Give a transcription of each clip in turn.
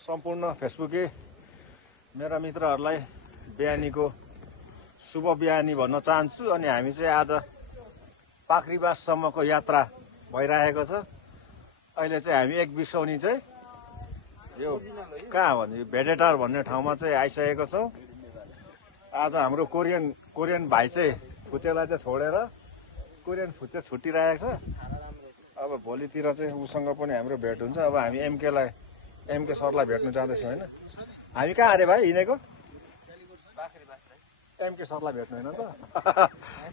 सम्पूर्ण फेसबुकी मेरा मित्रहरूलाई बिहानीको शुभ बिहानी भन्न चाहन्छु। अनि हामी चाहिँ आज पाखरीबाससम्मको यात्रा भइरहेको छ। अहिले चाहिँ हामी एक बिसौनी चाहिँ यो कहाँ भन्ने भेडेटार भन्ने ठाउँमा चाहिँ आइसकेको छौँ। आज हाम्रो कोरियन भाइ चाहिँ फुचेलाई चाहिँ छोडेर कोरियन फुचे छुट्टिरहेको छ। अब भोलितिर चाहिँ उसँग पनि हाम्रो भेट हुन्छ। अब हामी एमके सरलाई भेट्नु जाँदैछौँ होइन। हामी कहाँ अरे भाइ हिँडेको? एमके सरलाई भेट्नु होइन त?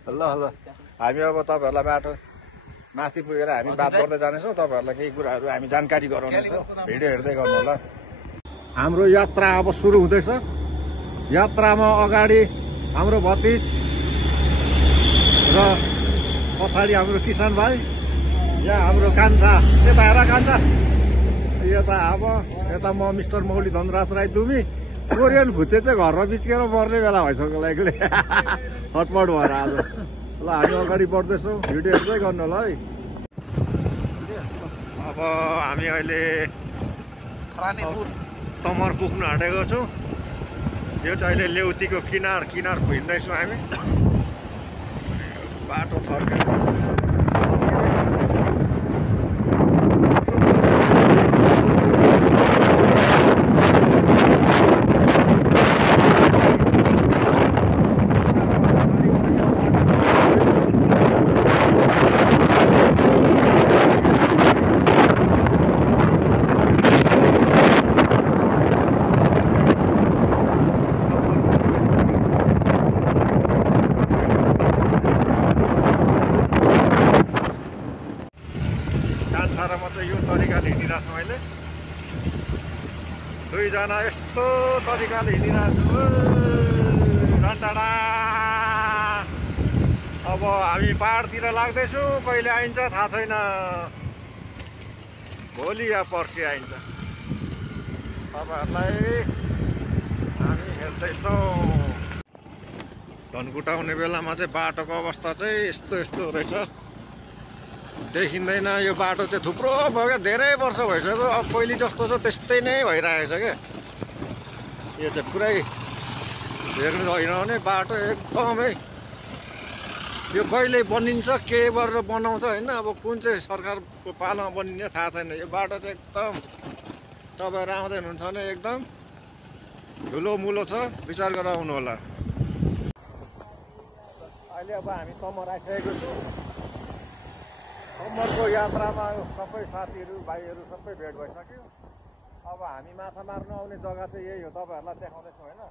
ल ल हामी अब तपाईँहरूलाई बाटो माथि पुगेर हामी बात गर्दै जानेछौँ। तपाईँहरूलाई केही कुराहरू हामी जानकारी गराउनेछौँ। भिडियो हेर्दै गर्नु होला। हाम्रो यात्रा अब सुरु हुँदैछ। यात्रामा अगाडि हाम्रो भतिज र पछाडि हाम्रो किसान भाइ, यहाँ हाम्रो कान्छा, यता हेर कान्छा, यता अब यता म मिस्टर मौली धनराज राई दुमी। कोरियन फुचे चाहिँ घरमा बिच्केर मर्ने बेला भइसक्यो एक्लै छटपट भएर आज। ल हामी अगाडि बढ्दैछौँ। भिडियो हेर्दै गर्नु होला है। अब हामी अहिले तमर पुग्नु आँटेको छौँ। यो चाहिँ अहिले लेउतीको किनार हिँड्दैछौँ हामी। बाटो थर्केको यो तरिकाले हिँडिरहेको छु अहिले। दुईजना यस्तो तरिकाले हिँडिरहेको छु टाढा। अब हामी पहाडतिर लाग्दैछौँ। कहिले आइन्छ थाहा छैन, भोलि या पर्सि आइन्छ। तपाईँहरूलाई हामी हेर्दैछौँ। धनकुटा आउने बेलामा चाहिँ बाटोको अवस्था चाहिँ यस्तो रहेछ। देखिँदैन। यो बाटो चाहिँ थुप्रो भयो क्या, धेरै वर्ष भइसक्यो। अब पहिले जस्तो छ त्यस्तै नै भइरहेको छ क्या। यो चाहिँ पुरै हेर्नु होइन भने बाटो एकदमै यो कहिले बनिन्छ, के गरेर बनाउँछ होइन। अब कुन चाहिँ सरकारको पालामा बनिने थाहा छैन। यो बाटो चाहिँ एकदम तपाईँहरू आउँदै हुनुहुन्छ भने एकदम धुलो मुलो छ, विचार गरेर आउनु होला। अहिले अब हामी तमर आइसकेको छौँ। तमरको यात्रामा सबै साथीहरू भाइहरू सबै भेट भइसक्यो। अब हामी माछा मार्नु आउने जग्गा चाहिँ यही हो, तपाईँहरूलाई देखाउँदैछौँ होइन।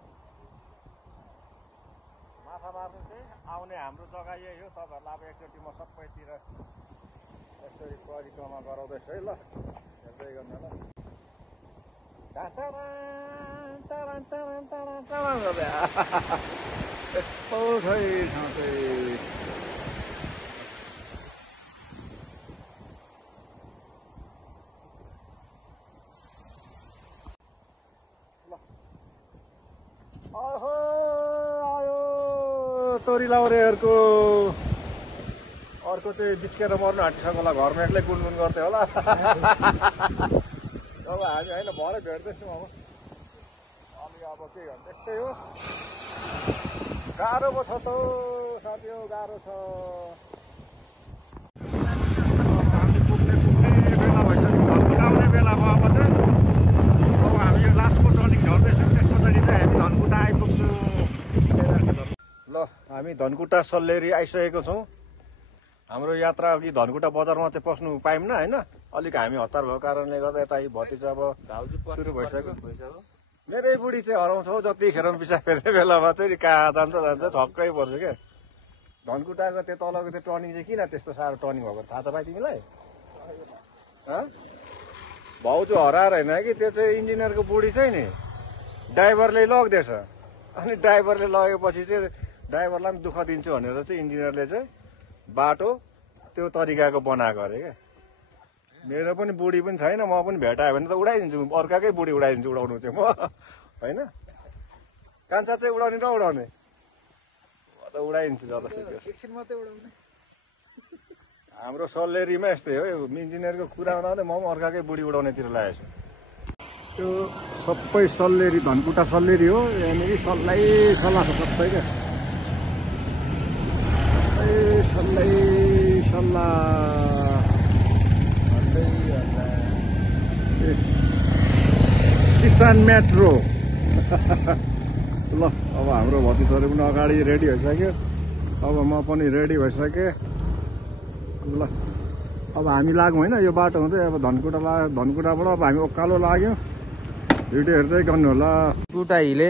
माछा मार्नु चाहिँ आउने हाम्रो जग्गा यही हो। तपाईँहरूलाई अब एकचोटि म सबैतिर यसरी परिक्रमा गराउँदैछु है। ल हेर्दै गर्नु ल। यस्तो छ चाहिँ तोरी लाउरेहरूको अर्को चाहिँ बिच्केर मर्नु आँटिसक्यो होला। घरमा एक्लै गुनगुन गर्थ्यो होला। अब हामी होइन भरे भेट्दैछौँ। अब अब के गर्नु, त्यस्तै हो। गाह्रो पो छ त साथी हो, गाह्रो छ। हामी पुग्ने बेला भइसक्यो। धनकुटा आउने बेला भयो। अब चाहिँ अब हामी यो लास्टको टर्निङ झर्दैछौँ। त्यस पछाडि चाहिँ हामी धनकुटा आइपुग्छौँ। ल हामी धनकुटा सल्लेरी आइसकेको छौँ। हाम्रो यात्रा अघि धनकुटा बजारमा चाहिँ पस्नु पाइन्न होइन। अलिक हामी हतार भएको कारणले गर्दा यता भतिजा अब सुरु भइसक्यो। मेरै बुढी चाहिँ हराउँछ हौ जतिखेर पिछा फेर्ने बेलामा चाहिँ कहाँ जान्छ छक्कै पर्छ क्या। धनकुटाको त्यो तलको त्यो टर्निङ चाहिँ किन त्यस्तो साह्रो टर्निङ भएको थाहा छ भाइ तिमीलाई? भाउजू हराएर होइन कि, त्यो चाहिँ इन्जिनियरको बुढी चाहिँ नि ड्राइभरले लगिदिएछ। अनि ड्राइभरले लगेपछि चाहिँ ड्राइभरलाई पनि दुःख दिन्छु भनेर चाहिँ इन्जिनियरले चाहिँ बाटो त्यो तरिकाको बनाएको अरे क्या। मेरो पनि बुढी पनि छैन, म पनि भेटायो भने त उडाइदिन्छु। अर्काकै बुढी उडाइदिन्छु उडाउनु चाहिँ म होइन। कान्छा चाहिँ उडाउने र उडाउने म त उडाइदिन्छु जतासुकै। हाम्रो सल्लेरीमा यस्तै हो। इन्जिनियरको कुरा आउँदा म पनि अर्काकै बुढी उडाउनेतिर लागेको छु। त्यो सबै सल्लेरी धनकुटा सल्लेरी हो यहाँनिर सल्लाइ सल्लाह छ सबै क्या सल्लाइ सल्लाह किसान मेट्रो ल अब हाम्रो भतिजहरू पनि अगाडि रेडी भइसक्यो अब म पनि रेडी भइसकेँ ल अब हामी लाग्यौँ होइन यो बाटो हुँदै अब धनकुटाबाट अब हामी उकालो लाग्यौँ भिडियो हेर्दै गर्नु होला कुटा हिले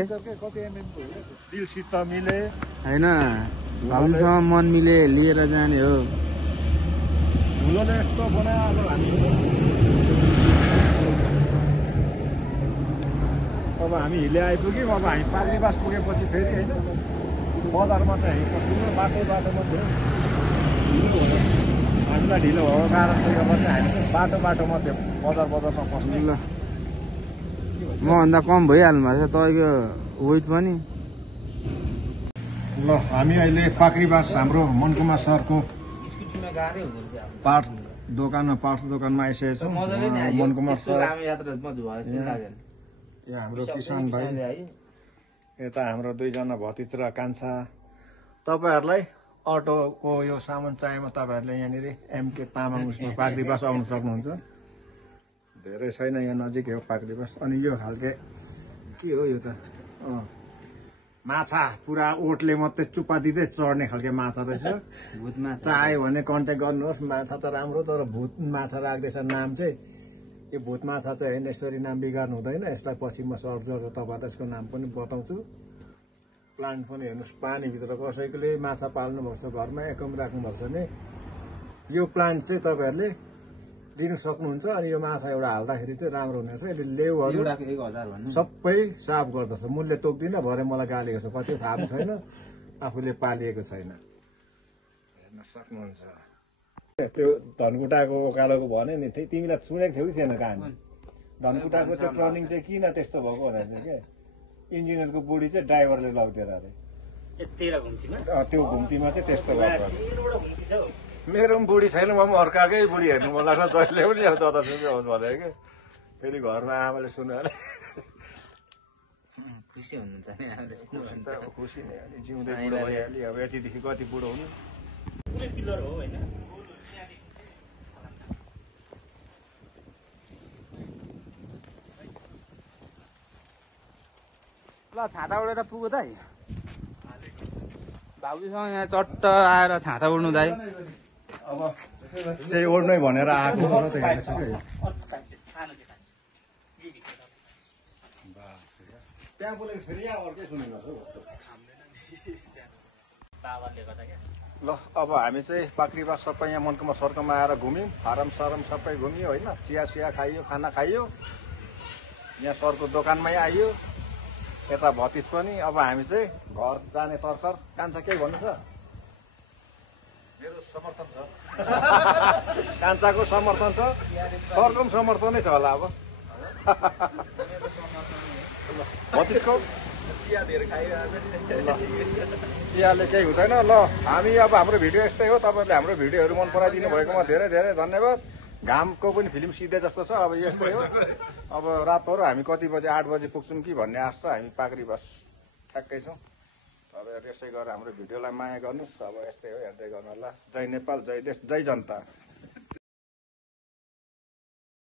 दिलसित मिले होइन भाउजूसँग मन मिले लिएर जाने हो धुलोले यस्तो बनायो अब हामी हिले आइपुग्यौँ अब हामी पाल्लीबास पुगेपछि फेरि होइन बजारमा चाहिँ ठुलो बाटोमा थियो हामीलाई ढिलो भएको कारणले गर्दा चाहिँ हामी बाटोमा थियो बजारमा पस्ने ल मभन्दा कम भइहाल्नु भएको छ तपाईँको वेट पनि ल हामी अहिले पाक्रीबास हाम्रो मनकुमार सरको पार्ट्स दोकानमा आइसकेको छौँ मनकुमार सर यो हाम्रो किसान भाइ यता हाम्रो दुईजना भतिज र कान्छा तपाईँहरूलाई अटोको यो सामान चाहिएमा तपाईँहरूले यहाँनिर एमके तामाङ उसमा पाक्रीबास आउनु सक्नुहुन्छ धेरै छैन यहाँ नजिक हो पाक्रीबास अनि यो खालके के हो यो त माछा पुरा ओटले मात्रै चुप्पा दिँदै चढ्ने खालके माछा रहेछ भूत माछा चाहियो भने कन्ट्याक्ट गर्नुहोस् माछा त राम्रो तर भूत माछा राख्दैछ नाम चाहिँ यो भूत माछा चाहिँ होइन यसरी नाम बिगार्नु हुँदैन यसलाई पछि म सर्च गर्छु तपाईँलाई यसको नाम पनि बताउँछु प्लान्ट पनि हेर्नुहोस् पानीभित्र कसैकोले माछा पाल्नुभएको छ घरमा एकम राख्नुभएको छ भने यो प्लान्ट चाहिँ तपाईँहरूले दिनु सक्नुहुन्छ अनि यो माछा एउटा हाल्दाखेरि चाहिँ राम्रो हुनेछ यसले लेउहरू सबै साफ गर्दछ मूल्य तोक्दिनँ भरे मलाई गालेको छ कति थाहा पनि छैन आफूले पालिएको छैन हेर्न सक्नुहुन्छ त्यो धनकुटाको ओकालोको भने नि तिमीलाई सुनेको थियौ कि थिएन कहानी धनकुटाको त्यो टर्निङ चाहिँ किन त्यस्तो भएको भनेर चाहिँ क्या इन्जिनियरको बुढी चाहिँ ड्राइभरले लगिदिएर अरे त्यो घुम्तीमा चाहिँ त्यस्तो भएको मेरो पनि बुढी छैन म पनि अर्काकै बुढी हेर्नु मन लाग्छ जहिले पनि अब जतासुकै होस् भनेर कि फेरि घरमा आमाले सुन्यो भने खुसी हुनुहुन्छ खुसी नै अनि जिउँदै बुढो भइहाल्यो अब यतिदेखि कति बुढो हुनु ल छाता उडेर पुग्यो दाइ भाउजूसँग यहाँ चट्ट आएर छाता उड्नु दाइ अब त्यही ओड्नै भनेर आएको र त हेर्नुहोस् कि त्यहाँ बोलेको फेरि यहाँ अर्कै सुनेको ल अब हामी चाहिँ पाक्रीबास सबै यहाँ मनकुमार सर्कलमा आएर घुम्यौँ फारम सरम सबै घुम्यो होइन चिया खाइयो खाना खाइयो यहाँ सरको दोकानमै आइयो यता भतिज पनि अब हामी चाहिँ घर जाने तर्खर कान्छा केही भन्नु छ मेरो समर्थन छ कान्छाको समर्थन छ सरको पनि समर्थनै छ होला अब भतिजको चिया धेरै खायो चियाले केही हुँदैन ल हामी अब हाम्रो भिडियो यस्तै हो तपाईँहरूले हाम्रो भिडियोहरू मन पराइदिनु भएकोमा धेरै धेरै धन्यवाद घामको पनि फिल्म सिधै जस्तो छ अब यस्तै हो अब रातभर हामी कति बजे 8 बजे पुग्छौँ कि भन्ने आश छ हामी पाक्रीबास ठ्याक्कै छौँ तपाईँहरू यसै गरेर हाम्रो भिडियोलाई माया गर्नुहोस् अब यस्तै हो हेर्दै गर्नु होला जय नेपाल जय देश जय जनता